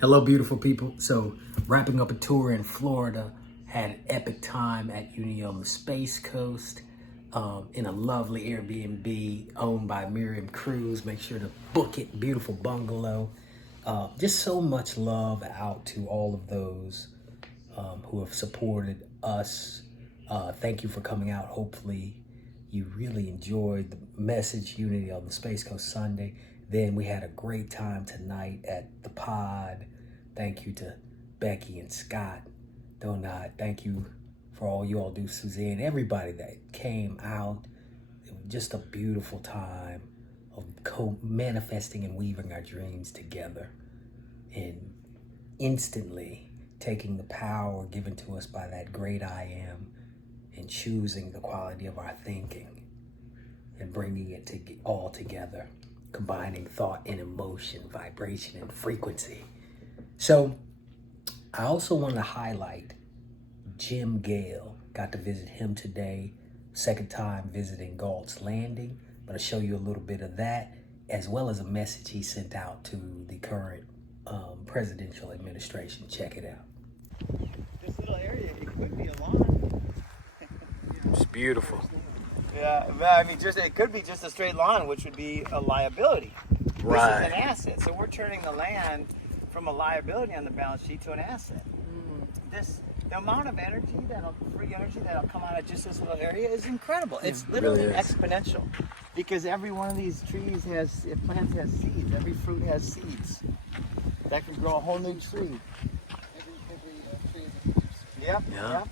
Hello, beautiful people. So, wrapping up a tour in Florida, had an epic time at Uni on the Space Coast in a lovely Airbnb owned by Miriam Cruz. Make sure to book it. Beautiful bungalow. Just so much love out to all of those who have supported us. Thank you for coming out. Hopefully, you really enjoyed the message Unity on the Space Coast Sunday. Then we had a great time tonight at the pod. Thank you to Becky and Scott. Donut. Thank you for all you all do, Suzanne. Everybody that came out. It was just a beautiful time of manifesting and weaving our dreams together. And instantly taking the power given to us by that great I am and choosing the quality of our thinking and bringing it all together. Combining thought and emotion, vibration and frequency. So I also want to highlight Jim Gale. Got to visit him today. Second time visiting Galt's Landing. I'm going to show you a little bit of that, as well as a message he sent out to the current presidential administration. Check it out. This little area, it could be a lawn. It's beautiful. Yeah, I mean, it could be just a straight lawn, which would be a liability. Right. This is an asset, so we're turning the land from a liability on the balance sheet to an asset. The amount of free energy that'll come out of just this little area is incredible. It's literally really is. exponential, because every one of these plants has seeds. Every fruit has seeds that can grow a whole new tree. Every tree is a fruit. Yep.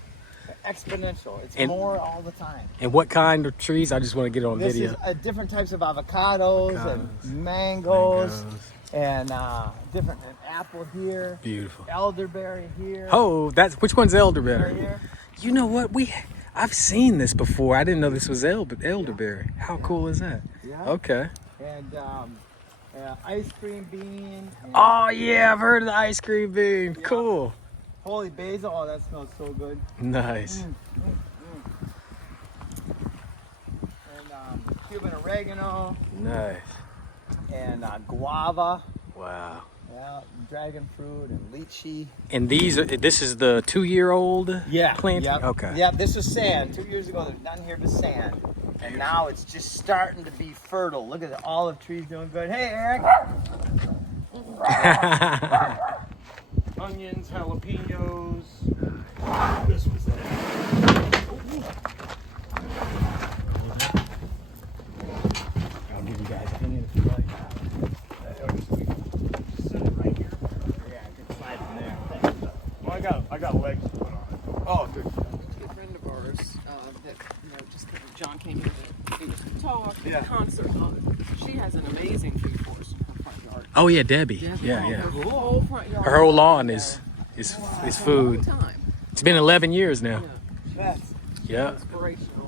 Exponential. It's more all the time. And what kind of trees? I just want to get it on video. This is different types of avocados and mangoes. And different apple here. Beautiful. Elderberry here. Oh, which one's elderberry? Here. You know what? I've seen this before. I didn't know this was elderberry. How cool is that? Yeah. Okay. And ice cream bean. Oh yeah, I've heard of the ice cream bean. Yeah. Cool. Holy basil. Oh, that smells so good. Nice. And Cuban oregano. Nice. And guava. Wow. Yeah, dragon fruit and lychee. And this is the 2-year-old plant? Yep. Okay. Yeah, this was sand. 2 years ago, there's nothing here but sand. And now it's just starting to be fertile. Look at the olive trees doing good. Hey, Eric. Onions, jalapenos. This was it. I'll give you guys a minute if you like. Set it right here. Yeah, I can slide in there. Well, I got legs to put on it. Oh, good. A friend of ours that just John came here to talk, Yeah. concert. She has an amazing food forest in her front yard. Oh yeah, Debbie. Yeah. Her whole front yard. Her whole lawn is food. Time. It's been 11 years now. That's Yeah. Inspirational.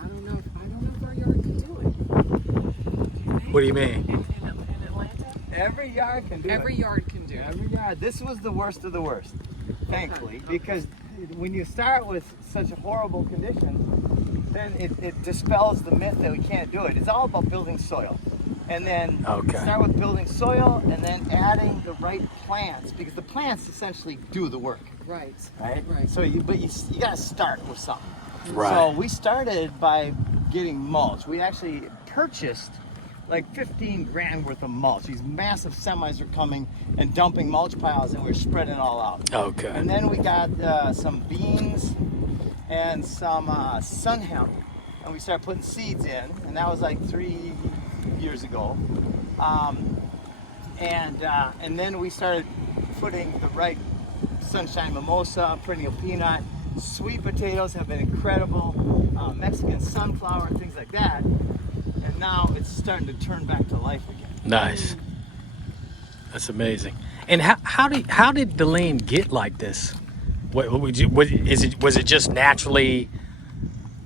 I don't know if our yard can do it. What do you mean? In Atlanta, every yard can do every it. yard can do it. Every yard. This was the worst of the worst, thankfully, because when you start with such horrible conditions, then it dispels the myth that we can't do it. It's all about building soil. And then start with building soil and then adding the right plants, because the plants essentially do the work. Right. Right. So you got to start with something. Right. So we started by getting mulch. We actually purchased like 15 grand worth of mulch. These massive semis are coming and dumping mulch piles, and we're spreading it all out. Okay. And then we got some beans and some sun hemp, and we started putting seeds in, and that was like 3 years ago. And then we started putting the right sunshine mimosa, perennial peanut, sweet potatoes have been incredible, Mexican sunflower and things like that. And now it's starting to turn back to life again. Nice. That's amazing. And how did the land get like this? Was it just naturally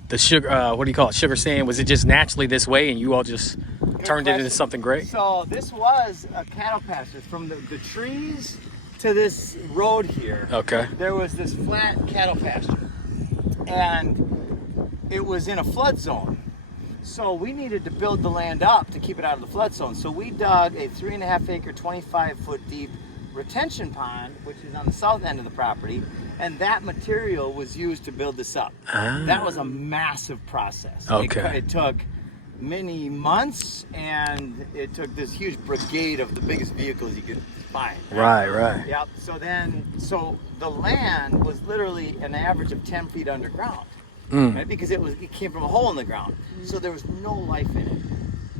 the sugar? What do you call it? Sugar sand? Was it just naturally this way, and you all just turned it into something great? So this was a cattle pasture from the trees to this road here. Okay. There was this flat cattle pasture, and it was in a flood zone. So we needed to build the land up to keep it out of the flood zone. So we dug a 3.5 acre, 25-foot deep retention pond, which is on the south end of the property, and that material was used to build this up. That was a massive process. Okay. It took many months, and it took this huge brigade of the biggest vehicles you could find. Right. Yep. So the land was literally an average of 10 feet underground, right? Because it came from a hole in the ground, so there was no life in it.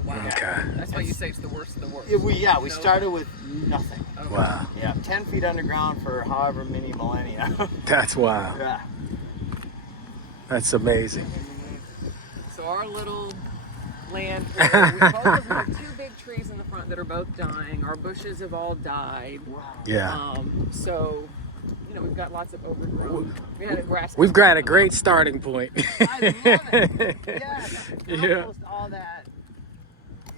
Wow. Okay. That's why you say it's the worst of the worst. We started with nothing. Okay. Wow. Yeah, 10 feet underground for however many millennia. That's wow. Yeah. That's amazing. So our little land here, we both have two big trees in the front that are both dying. Our bushes have all died. Yeah. So You know, we've got lots of overgrown. We had a grass. We've got a great starting point. I love it. Yeah. Yeah. Almost all that.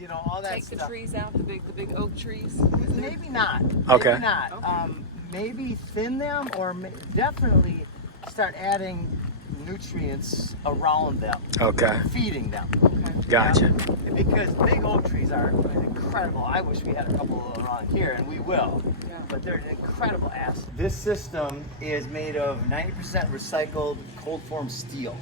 You know, all that Take the stuff. trees out, the big oak trees. Maybe not. Okay. Maybe not. Okay. Maybe thin them, or definitely start adding nutrients around them. Okay. Feeding them. Okay. Gotcha. Yeah? Because big oak trees are incredible. I wish we had a couple around here, and we will. Yeah. But they're an incredible asset. This system is made of 90% recycled cold form steel.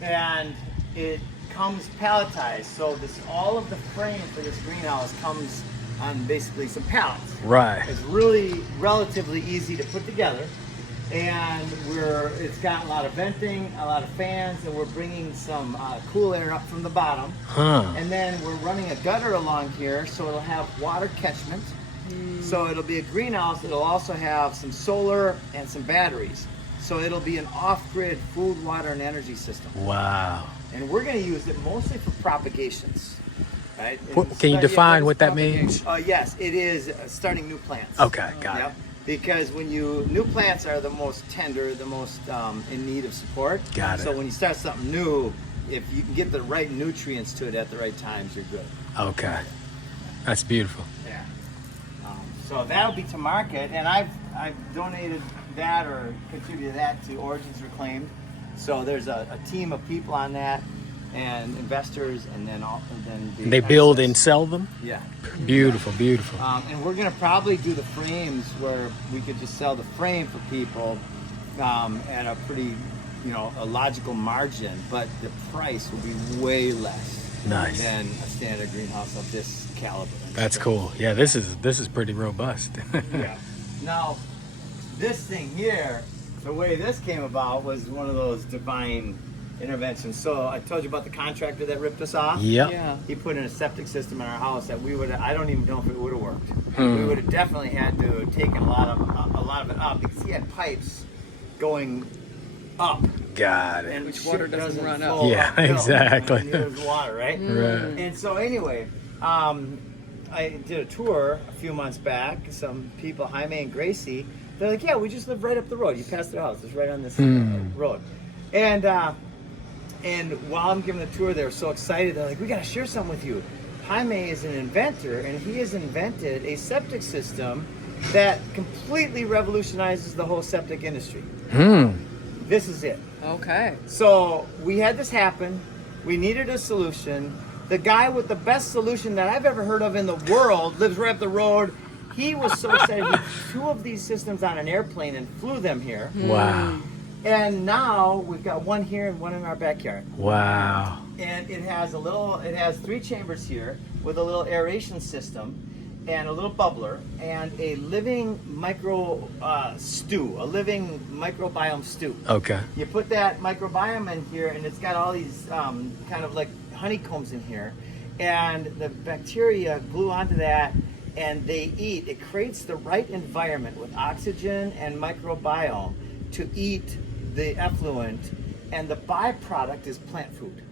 And it comes palletized. So all of the frame for this greenhouse comes on basically some pallets. Right. It's really relatively easy to put together. And it's got a lot of venting, a lot of fans, and we're bringing some cool air up from the bottom. Huh. And then we're running a gutter along here, so it'll have water catchment. So it'll be a greenhouse. It'll also have some solar and some batteries. So it'll be an off-grid food, water, and energy system. Wow. And we're going to use it mostly for propagations. Right? Can you define is what that propagation? means? Yes, it is starting new plants. Okay, got Yep. it. Because new plants are the most tender, the most in need of support. Got it. So when you start something new, if you can get the right nutrients to it at the right times, you're good. Okay. That's beautiful. Yeah. So that'll be to market, and I've donated that or contributed that to Origins Reclaimed. So there's a team of people on that, and investors, and then They build and sell them? Yeah. Beautiful, beautiful. And we're gonna probably do the frames where we could just sell the frame for people at a pretty, a logical margin, but the price will be way less Nice. than a standard greenhouse of this caliber. That's cool. Yeah, this is pretty robust. Yeah. Now, this thing here, the way this came about was one of those divine interventions. So I told you about the contractor that ripped us off. Yep. Yeah. He put in a septic system in our house that I don't even know if it would have worked. Hmm. We would have definitely had to have taken a lot of it up, because he had pipes going up. Got it. And Which shit water doesn't run up. flow Yeah, uphill exactly. when there's water, right? Right. And so anyway, I did a tour a few months back. Some people, Jaime and Gracie, they're like, yeah, we just live right up the road. You pass their house. It's right on this road. And while I'm giving the tour, they were so excited. They're like, we got to share something with you. Jaime is an inventor, and he has invented a septic system that completely revolutionizes the whole septic industry. This is it. Okay. So we had this happen. We needed a solution. The guy with the best solution that I've ever heard of in the world lives right up the road. He was so excited. He put 2 of these systems on an airplane and flew them here. Wow. And now we've got one here and one in our backyard. Wow. And it has 3 chambers here with a little aeration system and a little bubbler and a living microbiome stew. Okay. You put that microbiome in here, and it's got all these kind of like honeycombs in here, and the bacteria glue onto that, and they eat. It creates the right environment with oxygen and microbiome to eat the effluent, and the byproduct is plant food.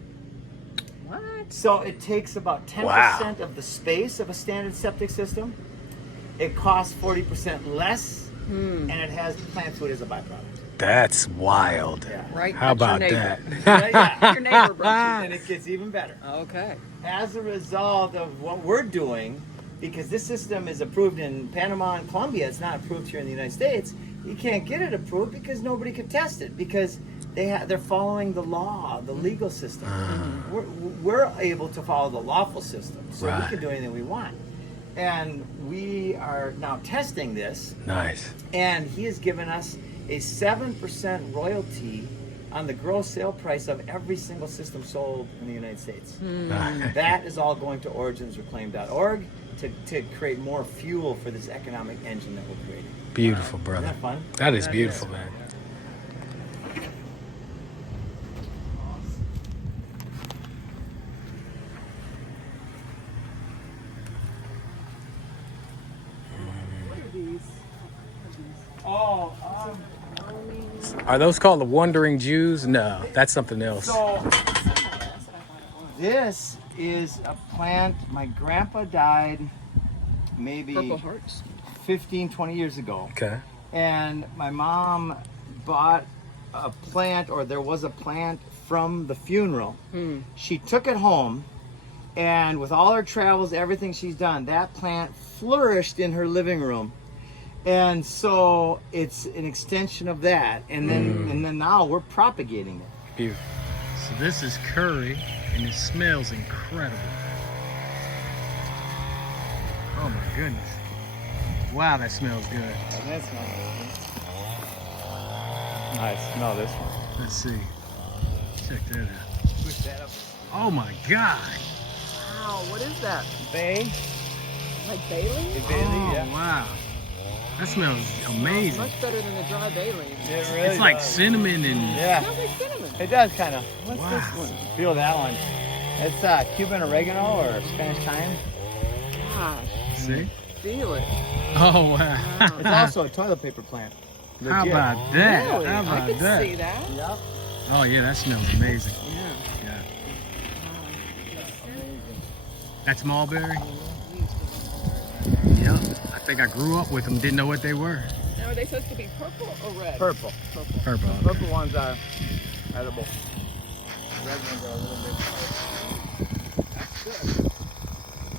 What? So it takes about 10% Wow. of the space of a standard septic system. It costs 40% less, and it has plant food as a byproduct. That's wild. Yeah. Right. How that's about your that? neighbor. Yeah. Your neighbor brought And it gets even better. you. Okay. As a result of what we're doing, because this system is approved in Panama and Colombia, it's not approved here in the United States. You can't get it approved because nobody could test it, because they're following the law, the legal system. We're able to follow the lawful system, so we can do anything we want. And we are now testing this. Nice. And he has given us a 7% royalty on the gross sale price of every single system sold in the United States. That is all going to originsreclaim.org to create more fuel for this economic engine that we're creating. Beautiful, brother. Isn't that fun? That is beautiful, man. Oh, Are those called the Wandering Jews? No, that's something else. so this is a plant. My grandpa died maybe Purple hearts. 15, 20 years ago. Okay. And my mom bought a plant, or there was a plant from the funeral. She took it home, and with all her travels, everything she's done, that plant flourished in her living room. And so it's an extension of that. And then now we're propagating it. Beautiful. So this is curry, and it smells incredible. Oh my goodness. Wow, that smells good. That's not good. I smell this one. Let's see. Check that out. Push that up. Oh my God. Wow, what is that? Bay. Like Bailey? Oh, wow. That smells amazing. Much better than the dry bay leaves. It really It's like does. cinnamon and Yeah. Smells like cinnamon. It does kind of. What's Wow. this one? Feel that one. It's Cuban oregano or Spanish thyme. Gosh, see. feel it. Oh wow. It's also a toilet paper plant. How Legit. about that? Really? How I about can that? see that. Yep. Oh yeah, that smells amazing. Yeah. Yeah. That's mulberry. Yep. I think I grew up with them. Didn't know what they were. Now, are they supposed to be purple or red? Purple. Purple. Purple ones are edible. Red ones are a little bit.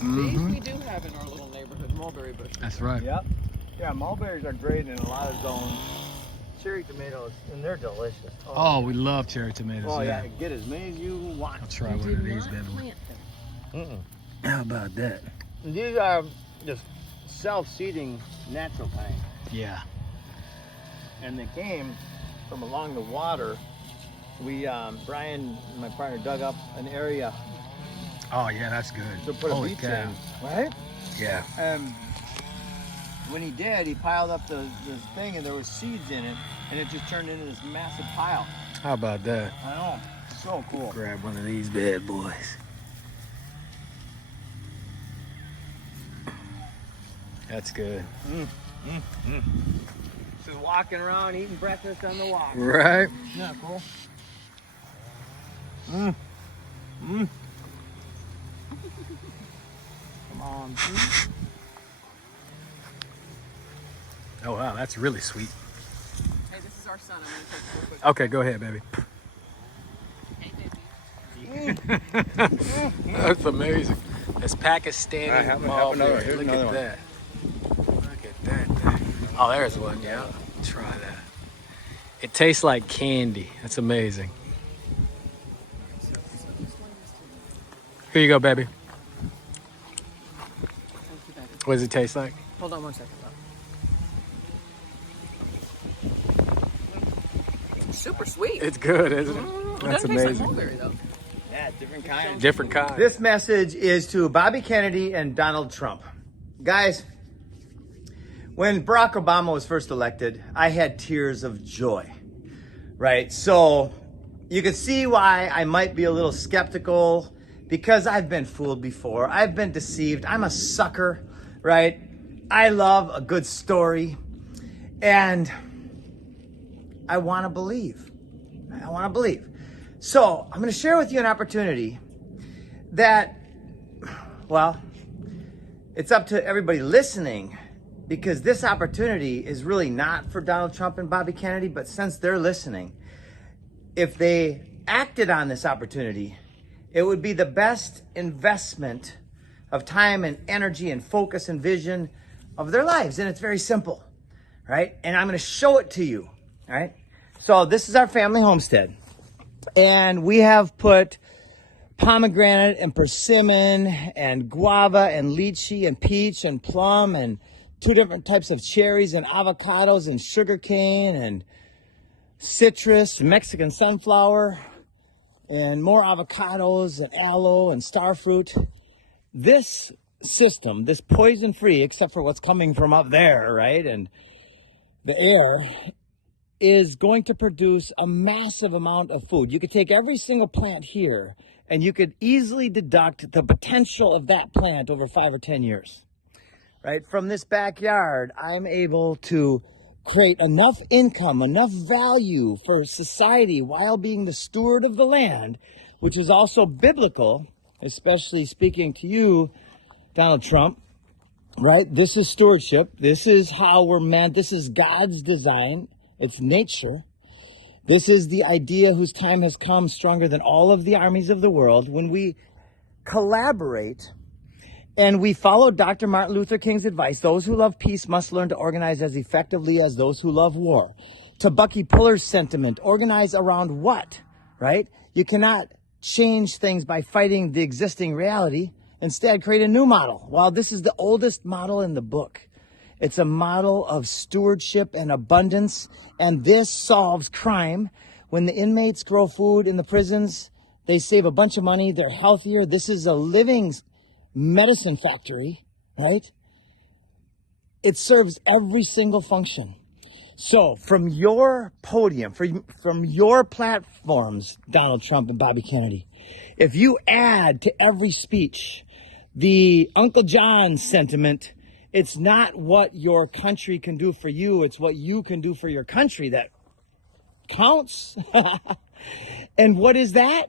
These we do have in our little neighborhood, mulberry bush. That's right. Yep. Yeah, mulberries are great in a lot of zones. Cherry tomatoes, and they're delicious. Oh, we love cherry tomatoes. Oh yeah, get as many as you want. I'll try one of these, baby. How about that? These are just self-seeding natural kind, Yeah. and they came from along the water. We, Brian, my partner, dug up an area Oh yeah, that's good. to put Holy a beach cow. in, right? Yeah. And when he did, he piled up this thing, and there was seeds in it, and it just turned into this massive pile. How about that? I know, so cool. Grab one of these bad boys. That's good. Just walking around, eating breakfast on the walk. Right? Isn't that cool? Come on. Oh wow, that's really sweet. Hey, this is our son. I'm going to take a real quick. Okay, go ahead, baby. That's amazing. That's Pakistani All right, have mulberry. another. Here's Look another at one. that. Look at that thing. Oh, there's one. Yeah, try that. It tastes like candy. That's amazing. Here you go, baby. What does it taste like? Hold on one second. Super sweet. It's good, isn't it? It That's doesn't taste like amazing. mulberry, though. Yeah, different kind. Different kind. This message is to Bobby Kennedy and Donald Trump. Guys, when Barack Obama was first elected, I had tears of joy, right? So you can see why I might be a little skeptical, because I've been fooled before. I've been deceived. I'm a sucker, right? I love a good story, and I want to believe. I want to believe. So I'm going to share with you an opportunity that, well, it's up to everybody listening, because this opportunity is really not for Donald Trump and Bobby Kennedy, but since they're listening, if they acted on this opportunity, it would be the best investment of time and energy and focus and vision of their lives. And it's very simple, right? And I'm going to show it to you, all right? So this is our family homestead. And we have put pomegranate and persimmon and guava and lychee and peach and plum and 2 different types of cherries and avocados and sugarcane and citrus, Mexican sunflower, and more avocados and aloe and starfruit. This system, this poison-free, except for what's coming from up there, right, and the air, is going to produce a massive amount of food. You could take every single plant here and you could easily deduct the potential of that plant over 5 or 10 years, right? From this backyard, I'm able to create enough income, enough value for society while being the steward of the land, which is also biblical, especially speaking to you, Donald Trump, right? This is stewardship. This is how we're meant. This is God's design. It's nature. This is the idea whose time has come, stronger than all of the armies of the world, when we collaborate and we follow Dr. Martin Luther King's advice. Those who love peace must learn to organize as effectively as those who love war. To Bucky Puller's sentiment, organize around what, right? You cannot change things by fighting the existing reality. Instead, create a new model. While this is the oldest model in the book, it's a model of stewardship and abundance, and this solves crime. When the inmates grow food in the prisons, they save a bunch of money, they're healthier. This is a living medicine factory, right? It serves every single function. So from your podium, from your platforms, Donald Trump and Bobby Kennedy, if you add to every speech the Uncle John sentiment, it's not what your country can do for you, it's what you can do for your country that counts. And what is that?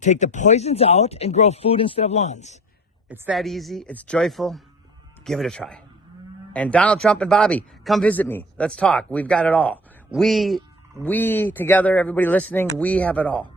Take the poisons out and grow food instead of lawns. It's that easy. It's joyful. Give it a try. And Donald Trump and Bobby, come visit me. Let's talk. We've got it all. We together, everybody listening, we have it all.